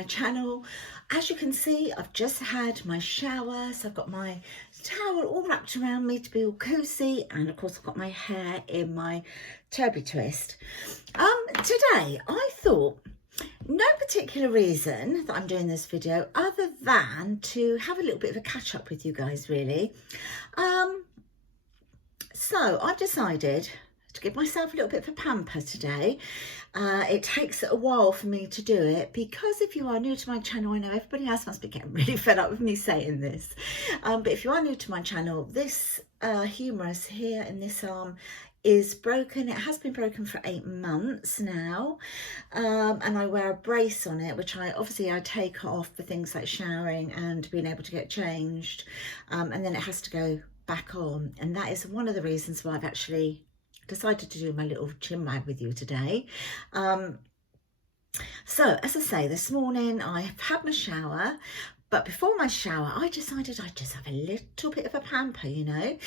my channel. As you can see, I've just had my shower, so I've got my towel all wrapped around me to be all cozy, and of course I've got my hair in my turby twist. Today I thought, no particular reason that I'm doing this video other than to have a little bit of a catch up with you guys, really. So I've decided to give myself a little bit of a pamper today. It takes a while for me to do it because if you are new to my channel, I know everybody else must be getting really fed up with me saying this, but if you are new to my channel, this humerus here in this arm is broken. It has been broken for 8 months now, and I wear a brace on it, which I take off for things like showering and being able to get changed, and then it has to go back on, and that is one of the reasons why I've actually decided to do my little chin wag with you today. So as I say, this morning I've had my shower, but before my shower I decided I'd just have a little bit of a pamper, you know.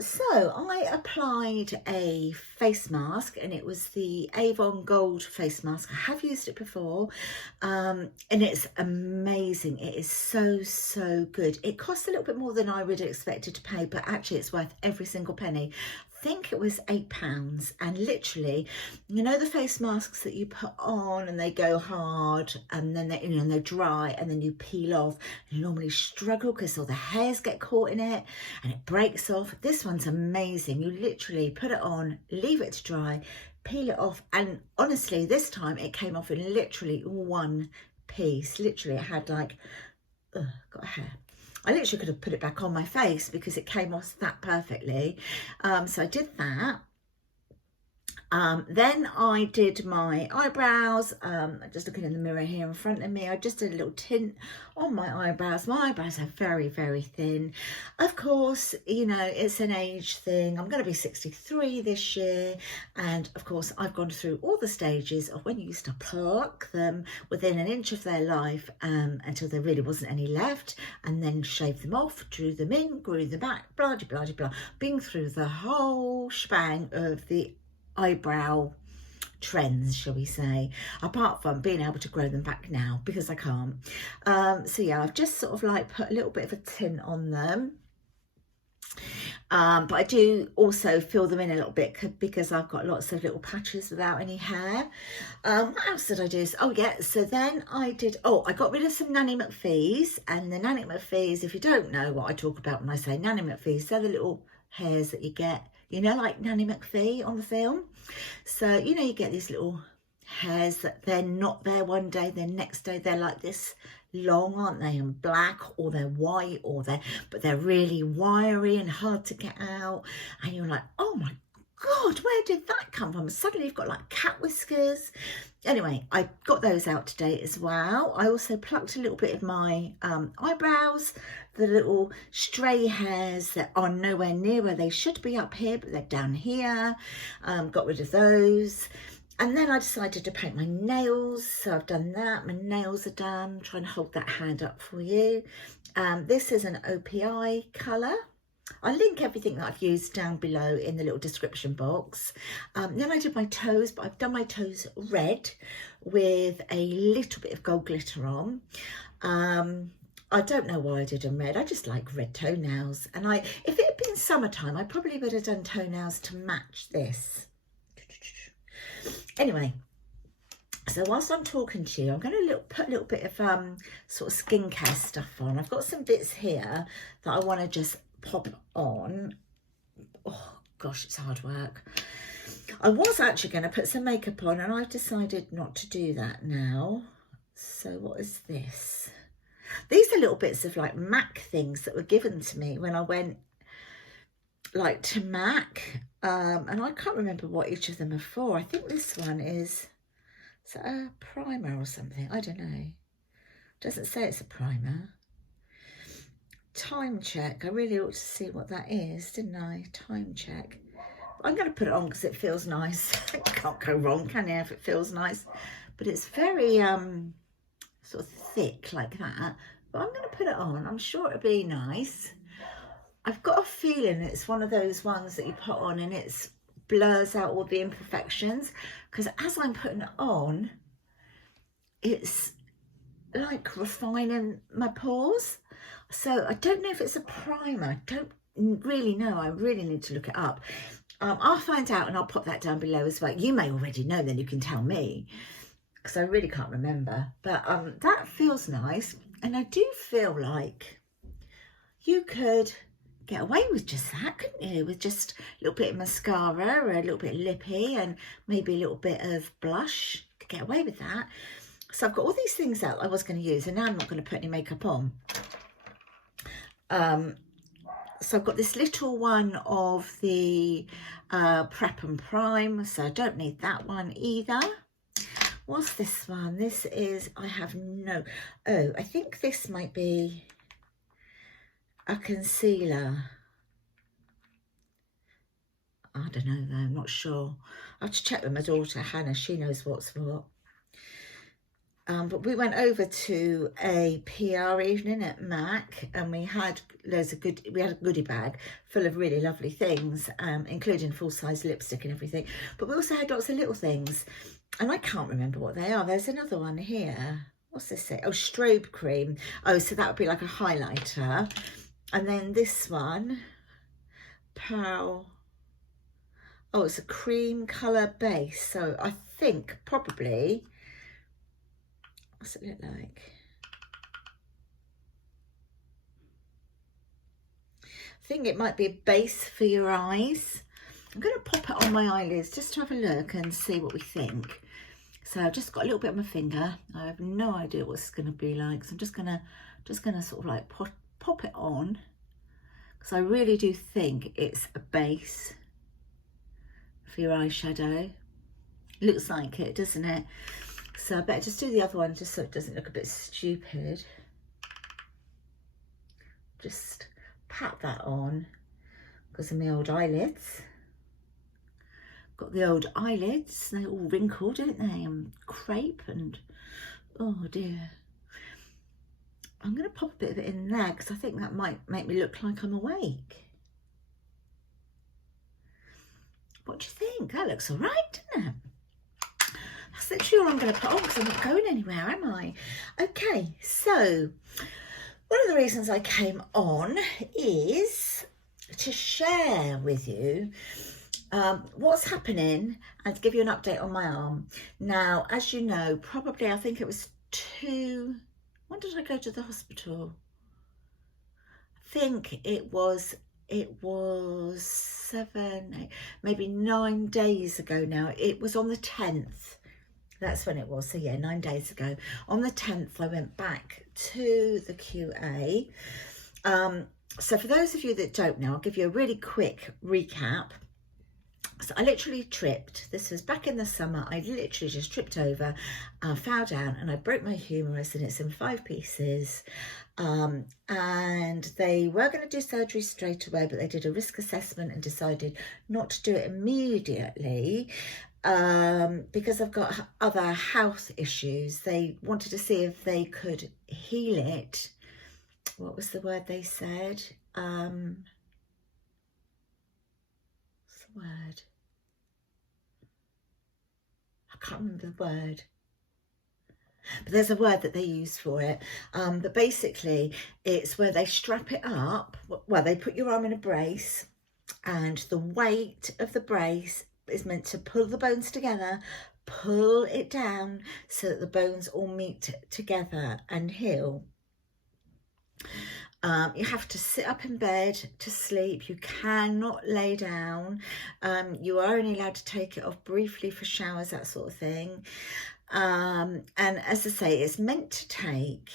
So I applied a face mask, and it was the Avon Gold face mask. I have used it before, and it's amazing. It is so good. It costs a little bit more than I would have expected to pay, but actually it's worth every single penny. I think it was £8, and literally, you know, the face masks that you put on and they go hard and then they, and they're dry and then you peel off, and you normally struggle because all the hairs get caught in it and it breaks off. This one's amazing. You literally put it on, leave it to dry, peel it off, and honestly this time it came off in literally one piece. Literally it had like, got a hair. I literally could have put it back on my face because it came off that perfectly. So I did that. Then I did my eyebrows. Just looking in the mirror here in front of me, I just did a little tint on my eyebrows. My eyebrows are very thin. Of course, you know, it's an age thing. I'm going to be 63 this year, and of course I've gone through all the stages of when you used to pluck them within an inch of their life, until there really wasn't any left, and then shave them off, drew them in, grew them back, blah blah blah, been through the whole shebang of the eyebrow trends, shall we say, apart from being able to grow them back now because I can't. So yeah, I've just sort of like put a little bit of a tint on them, but I do also fill them in a little bit because I've got lots of little patches without any hair. What else did I do? Oh yeah, so then I got rid of some Nanny McPhee's, and the Nanny McPhee's, if you don't know what I talk about when I say Nanny McPhee's, they're the little hairs that you get, you know, like Nanny McPhee on the film. So, you know, you get these little hairs that they're not there one day, then next day they're like this long, aren't they, and black, or they're white, but they're really wiry and hard to get out, and you're like, oh my God, where did that come from? Suddenly you've got like cat whiskers. Anyway, I got those out today as well. I also plucked a little bit of my eyebrows, the little stray hairs that are nowhere near where they should be up here, but they're down here. Got rid of those. And then I decided to paint my nails, so I've done that. My nails are done. I'm trying to hold that hand up for you. This is an OPI colour. I'll link everything that I've used down below in the little description box. Then I did my toes, but I've done my toes red with a little bit of gold glitter on. I don't know why I did them red. I just like red toenails. And if it had been summertime, I probably would have done toenails to match this. Anyway, so whilst I'm talking to you, I'm going to put a little bit of sort of skincare stuff on. I've got some bits here that I want to just pop on. Oh gosh, it's hard work. I was actually going to put some makeup on, and I've decided not to do that now. So what is this? These are little bits of like MAC things that were given to me when I went like to MAC, and I can't remember what each of them are for. I think this one is that a primer or something? I don't know. Doesn't say it's a primer. Time Check. I really ought to see what that is, didn't I? Time Check. I'm going to put it on because it feels nice. Can't go wrong, can you, if it feels nice? But it's very sort of thick like that. But I'm going to put it on. I'm sure it'll be nice. I've got a feeling it's one of those ones that you put on and it blurs out all the imperfections, because as I'm putting it on, it's like refining my pores. So I don't know if it's a primer. I don't really know. I really need to look it up. I'll find out and I'll pop that down below as well. You may already know, then you can tell me, because I really can't remember. But that feels nice. And I do feel like you could get away with just that, couldn't you? With just a little bit of mascara, or a little bit of lippy, and maybe a little bit of blush. Could get away with that. So I've got all these things out I was going to use, and now I'm not going to put any makeup on. So I've got this little one of the Prep and Prime, so I don't need that one either. What's this one? This is, I think this might be a concealer. I don't know though, I'm not sure. I have to check with my daughter Hannah, she knows what's what. But we went over to a PR evening at MAC, and we had loads of we had a goodie bag full of really lovely things, including full-size lipstick and everything. But we also had lots of little things, and I can't remember what they are. There's another one here. What's this say? Oh, strobe cream. Oh, so that would be like a highlighter. And then this one, Pearl. Oh, it's a cream colour base. So I think probably, what's it look like? I think it might be a base for your eyes. I'm going to pop it on my eyelids just to have a look and see what we think. So I've just got a little bit on my finger. I have no idea what it's going to be like. So I'm just gonna sort of like pop it on, because I really do think it's a base for your eyeshadow. Looks like it, doesn't it? So I better just do the other one just so it doesn't look a bit stupid. Just pat that on because of my old eyelids. Got the old eyelids, they're all wrinkled, don't they? And crepe, and oh dear. I'm going to pop a bit of it in there because I think that might make me look like I'm awake. What do you think? That looks all right, doesn't it? That's literally all I'm going to put on because I'm not going anywhere, am I? Okay, so one of the reasons I came on is to share with you what's happening and to give you an update on my arm. Now, as you know, probably I think it was when did I go to the hospital? I think it was maybe 9 days ago now. It was on the 10th. That's when it was. So yeah, 9 days ago. On the 10th, I went back to the QA. So for those of you that don't know, I'll give you a really quick recap. So I literally tripped. This was back in the summer. I literally just tripped over, fell down, and I broke my humerus, and it's in 5 pieces. And they were going to do surgery straight away, but they did a risk assessment and decided not to do it immediately because I've got other health issues. They wanted to see if they could heal it. What was the word they said? What's the word? I can't remember the word, but there's a word that they use for it. But basically it's where they strap it up. Well, they put your arm in a brace, and the weight of the brace is meant to pull the bones together, pull it down so that the bones all meet together and heal. You have to sit up in bed to sleep. You cannot lay down. You are only allowed to take it off briefly for showers, that sort of thing. And as I say, it's meant to take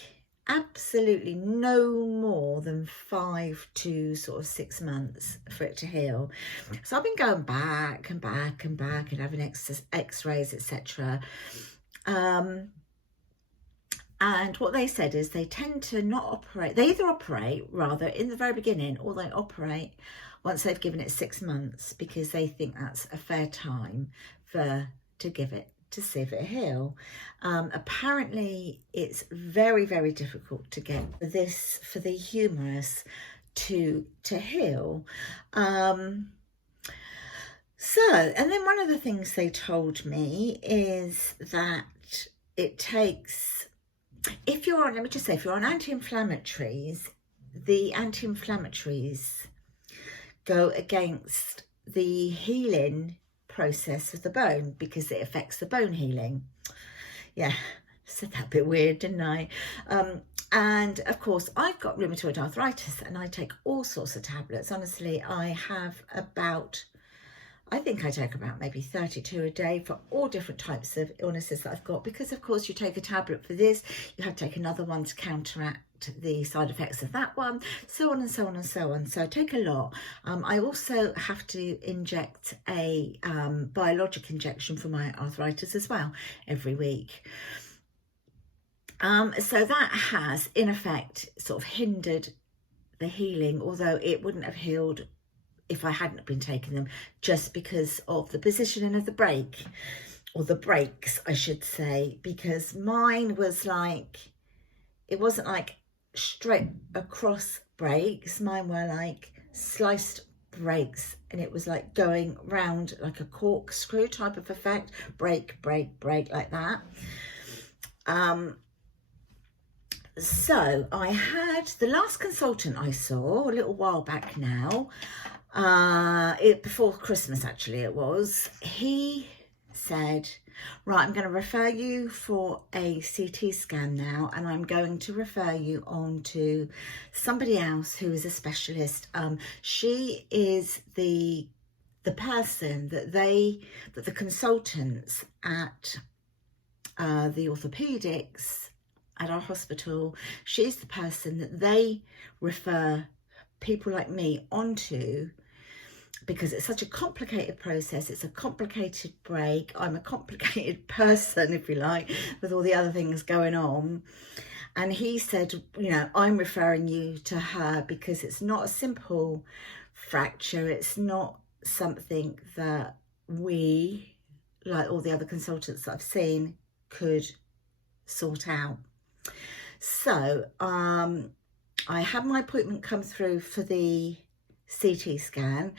absolutely no more than 5 to sort of 6 months for it to heal. So I've been going back and back and back and having x-rays, etc. And what they said is they tend to not operate. They either operate rather in the very beginning, or they operate once they've given it 6 months, because they think that's a fair time to give it, to see if it heal. Apparently it's very, very difficult to get this for the humerus to heal. And then one of the things they told me is that it takes if you're on, let me just say, if you're on anti-inflammatories, the anti-inflammatories go against the healing process of the bone because it affects the bone healing. Yeah, said that a bit weird, didn't I? And of course, I've got rheumatoid arthritis and I take all sorts of tablets. Honestly, I think I take about maybe 32 a day for all different types of illnesses that I've got, because of course you take a tablet for this, you have to take another one to counteract the side effects of that one, so on and so on and so on. So I take a lot. I also have to inject a biologic injection for my arthritis as well every week. So that has in effect sort of hindered the healing, although it wouldn't have healed if I hadn't been taking them, just because of the positioning of the brake, or the brakes I should say, because mine was like, it wasn't like straight across brakes, mine were like sliced brakes, and it was like going round like a corkscrew type of effect, brake, brake, brake, like that. So I had the last consultant I saw a little while back now, before Christmas actually it was, he said, right, I'm going to refer you for a CT scan now, and I'm going to refer you on to somebody else who is a specialist. She is the person that the consultants at the orthopedics at our hospital, she's the person that they refer people like me onto, because it's such a complicated process. It's a complicated break. I'm a complicated person, if you like, with all the other things going on. And he said, you know, I'm referring you to her because it's not a simple fracture. It's not something that we, like all the other consultants that I've seen, could sort out. So I had my appointment come through for the CT scan.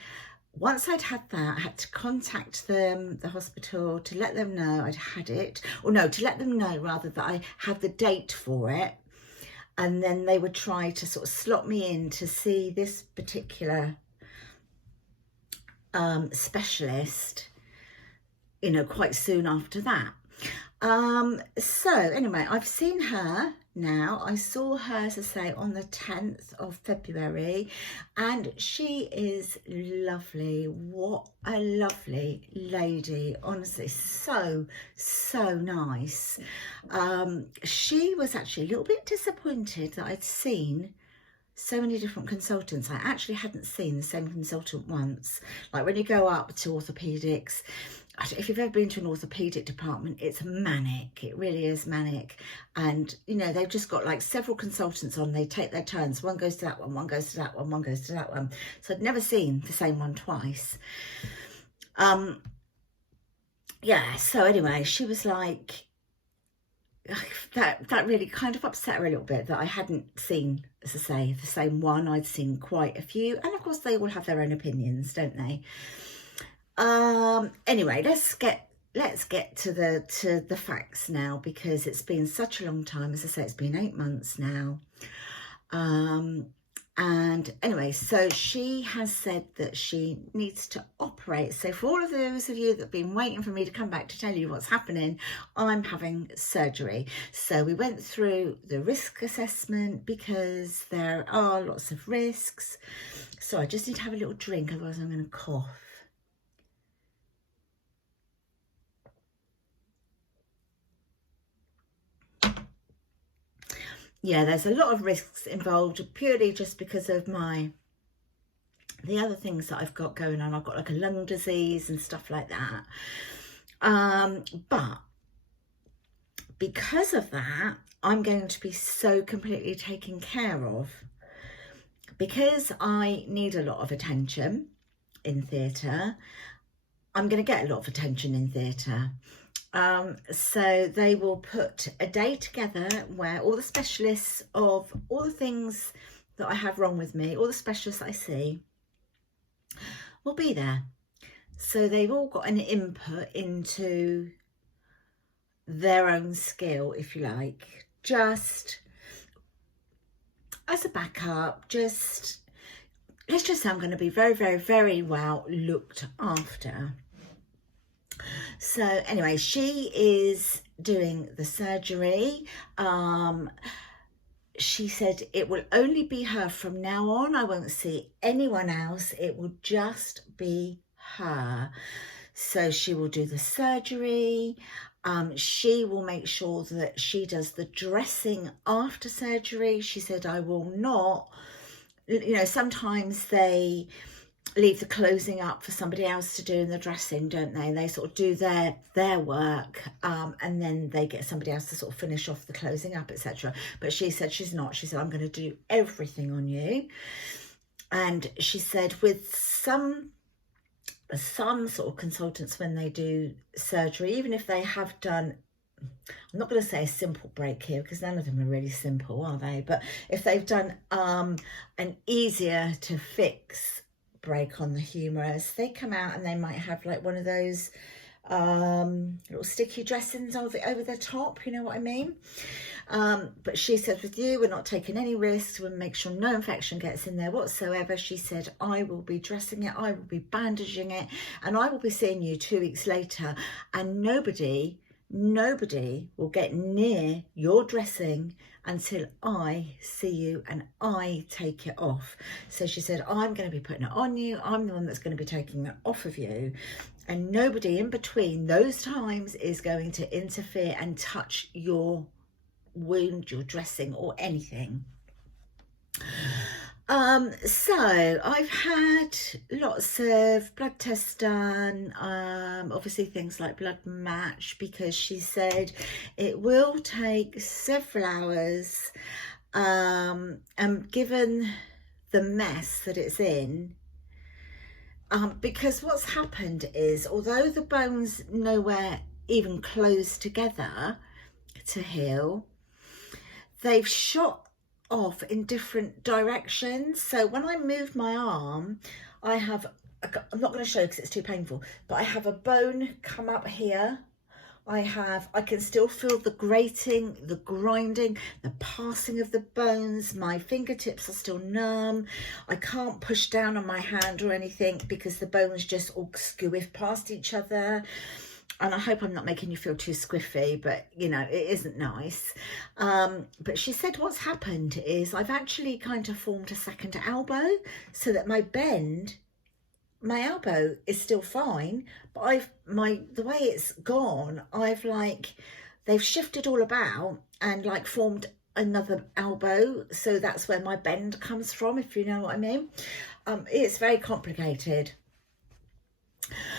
Once I'd had that, I had to contact them, the hospital, to let them know I'd had it, or no, to let them know rather that I had the date for it, and then they would try to sort of slot me in to see this particular specialist, you know, quite soon after that. So anyway, I've seen her now. I saw her, as I say, on the 10th of February, and she is lovely. What a lovely lady, honestly, so nice. She was actually a little bit disappointed that I'd seen so many different consultants. I actually hadn't seen the same consultant once. Like when you go up to orthopedics, if you've ever been to an orthopedic department, it's manic. It really is manic. And, you know, they've just got like several consultants on. They take their turns. One goes to that one, one goes to that one, one goes to that one. So I'd never seen the same one twice. Yeah, so anyway, she was like, that really kind of upset her a little bit that I hadn't seen, as I say, the same one. I'd seen quite a few. And of course, they all have their own opinions, don't they? Anyway, let's get to the facts now, because it's been such a long time. As I say, it's been 8 months now. And anyway, so she has said that she needs to operate. So for all of those of you that have been waiting for me to come back to tell you what's happening, I'm having surgery. So we went through the risk assessment because there are lots of risks. So I just need to have a little drink, otherwise I'm going to cough. Yeah, there's a lot of risks involved, purely just because of the other things that I've got going on. I've got like a lung disease and stuff like that. But because of that, I'm going to be so completely taken care of, because I need a lot of attention in theatre. I'm going to get a lot of attention in theatre. So they will put a day together where all the specialists of all the things that I have wrong with me, all the specialists I see, will be there. So they've all got an input into their own skill, if you like, just as a backup, let's just say I'm going to be very, very, very well looked after. So anyway, she is doing the surgery. She said it will only be her from now on. I won't see anyone else. It will just be her. So she will do the surgery. She will make sure that she does the dressing after surgery. She said, I will not, sometimes they leave the closing up for somebody else to do in the dressing, don't they? They sort of do their work, and then they get somebody else to sort of finish off the closing up, etc. But she said she's not. She said, I'm going to do everything on you. And she said with some sort of consultants, when they do surgery, even if they have done, I'm not going to say a simple break here because none of them are really simple, are they? But if they've done an easier to fix break on the humerus, they come out and they might have like one of those little sticky dressings over the top, you know what I mean? But she said with you, we're not taking any risks. We'll make sure no infection gets in there whatsoever. She said, I will be dressing it, I will be bandaging it, and I will be seeing you 2 weeks later, and nobody will get near your dressing until I see you and I take it off. So she said, I'm going to be putting it on you. I'm the one that's going to be taking it off of you. And nobody in between those times is going to interfere and touch your wound, your dressing, or anything. So I've had lots of blood tests done, obviously things like blood match, because she said it will take several hours, and given the mess that it's in, because what's happened is, although the bones nowhere even close together to heal, they've shot off in different directions. So when I move my arm, I'm not going to show because it's too painful, but I have a bone come up here. I can still feel the grating, the grinding, the passing of the bones. My fingertips are still numb. I can't push down on my hand or anything because the bones just all squiff past each other. And I hope I'm not making you feel too squiffy, but you know, it isn't nice. But she said what's happened is I've actually kind of formed a second elbow, so that my elbow is still fine, but the way it's gone, they've shifted all about and like formed another elbow. So that's where my bend comes from, if you know what I mean. It's very complicated.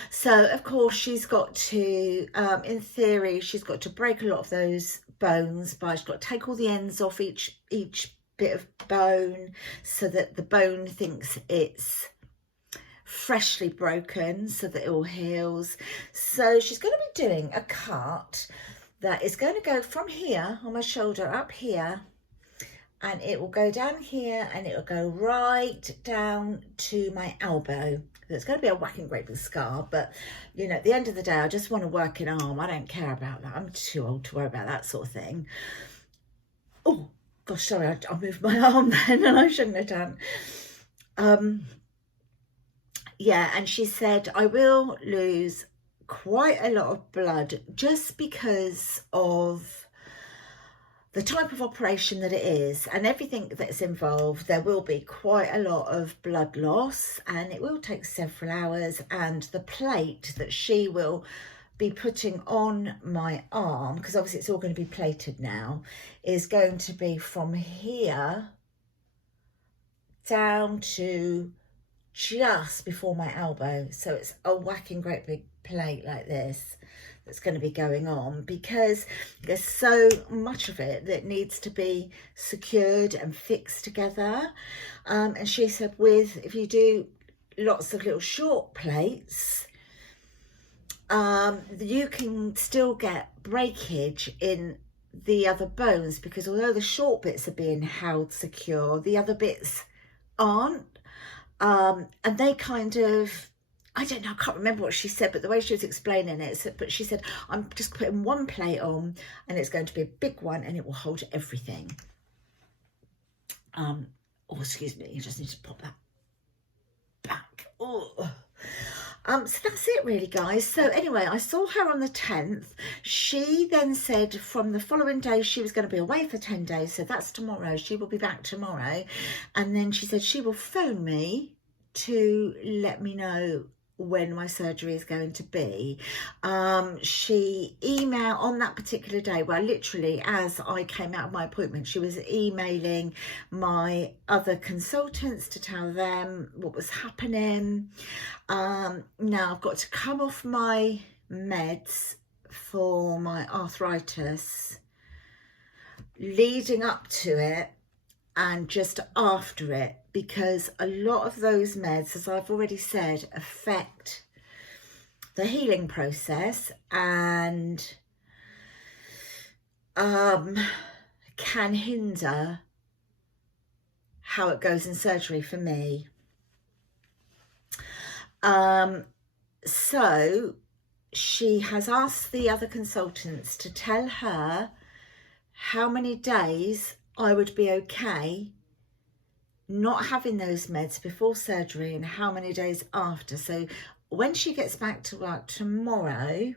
So of course she's got to, in theory, she's got to break a lot of those bones, but she's got to take all the ends off each bit of bone so that the bone thinks it's freshly broken, so that it all heals. So she's going to be doing a cut that is going to go from here on my shoulder up here, and it will go down here and it will go right down to my elbow. It's going to be a whacking great big scar, but you know, at the end of the day, I just want to work an arm. I don't care about that. I'm too old to worry about that sort of thing. Oh gosh, sorry, I moved my arm then and I shouldn't have done. Yeah, and she said I will lose quite a lot of blood just because of the type of operation that it is and everything that's involved. There will be quite a lot of blood loss and it will take several hours, and the plate that she will be putting on my arm, because obviously it's all going to be plated now, is going to be from here down to just before my elbow. So it's a whacking great big plate like this that's going to be going on, because there's so much of it that needs to be secured and fixed together. And she said if you do lots of little short plates, you can still get breakage in the other bones, because although the short bits are being held secure, the other bits aren't. And they kind of I don't know, I can't remember what she said, but the way she was explaining it, but she said, I'm just putting one plate on and it's going to be a big one and it will hold everything. Oh, excuse me, you just need to pop that back. Oh. So that's it really, guys. So anyway, I saw her on the 10th. She then said from the following day she was going to be away for 10 days. So that's tomorrow. She will be back tomorrow. And then she said she will phone me to let me know when my surgery is going to be. She emailed on that particular day, well, literally as I came out of my appointment, she was emailing my other consultants to tell them what was happening. Now I've got to come off my meds for my arthritis leading up to it and just after it, because a lot of those meds, as I've already said, affect the healing process and can hinder how it goes in surgery for me. So she has asked the other consultants to tell her how many days I would be okay not having those meds before surgery and how many days after. So when she gets back to work tomorrow,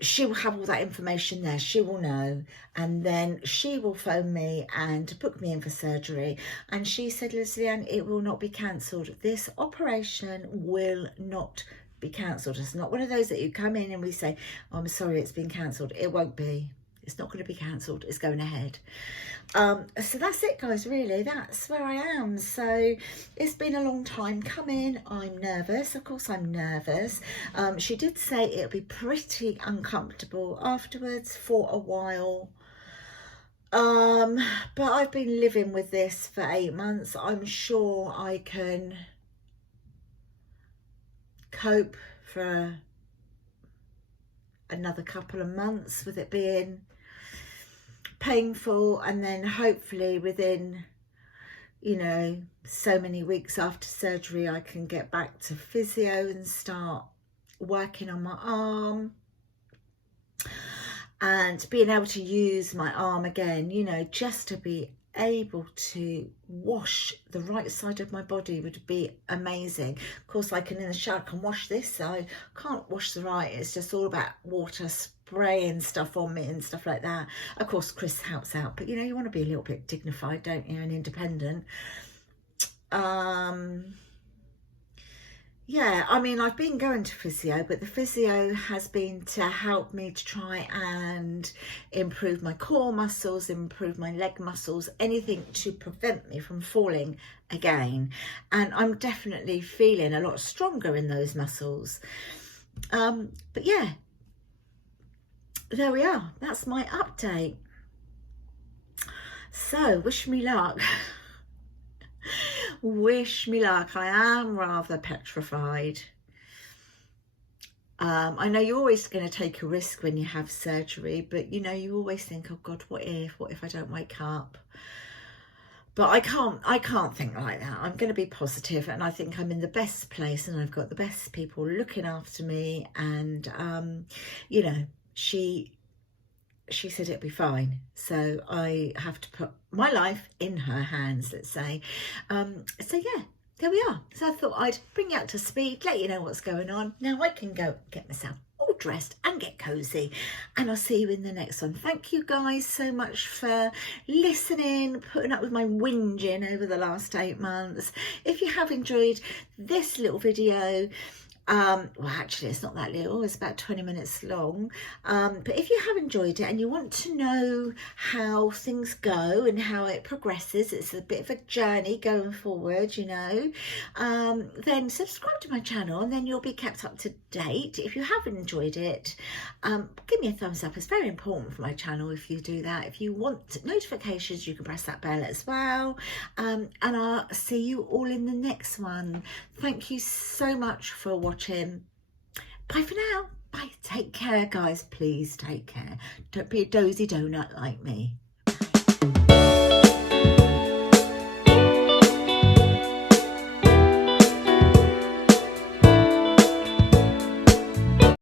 she will have all that information there. She will know, and then she will phone me and book me in for surgery. And she said, Lesley-Ann, it will not be cancelled. This operation will not be cancelled. It's not one of those that you come in and we say, oh, I'm sorry, it's been cancelled. It won't be. It's not going to be cancelled. It's going ahead. So that's it, guys, really. That's where I am. So it's been a long time coming. I'm nervous. Of course, I'm nervous. She did say it'll be pretty uncomfortable afterwards for a while. But I've been living with this for 8 months. I'm sure I can cope for another couple of months with it being painful, and then hopefully within, you know, so many weeks after surgery I can get back to physio and start working on my arm and being able to use my arm again, you know, just to be able to wash the right side of my body would be amazing. Of course, I can in the shower can wash this side, can't wash the right. It's just all about water spraying stuff on me and stuff like that. Of course, Chris helps out, but you know, you want to be a little bit dignified, don't you, and independent. Yeah, I mean, I've been going to physio, but the physio has been to help me to try and improve my core muscles, improve my leg muscles, anything to prevent me from falling again. And I'm definitely feeling a lot stronger in those muscles. But yeah, there we are. That's my update. So wish me luck. Wish me luck. I am rather petrified. I know you're always going to take a risk when you have surgery, but you know, you always think, oh God, what if I don't wake up? But I can't think like that. I'm going to be positive, and I think I'm in the best place, and I've got the best people looking after me. And you know, she said it'd be fine, so I have to put my life in her hands, let's say. So yeah, there we are. So I thought I'd bring you up to speed, let you know what's going on. Now I can go get myself all dressed and get cozy, and I'll see you in the next one. Thank you guys so much for listening, putting up with my whinging over the last 8 months. If you have enjoyed this little video, well, actually it's not that little, it's about 20 minutes long, but if you have enjoyed it and you want to know how things go and how it progresses, it's a bit of a journey going forward, you know, then subscribe to my channel and then you'll be kept up to date. If you haven't enjoyed it, give me a thumbs up. It's very important for my channel if you do that. If you want notifications, you can press that bell as well, and I'll see you all in the next one. Thank you so much for watching. Bye for now. Bye. Take care, guys. Please take care. Don't be a dozy donut like me.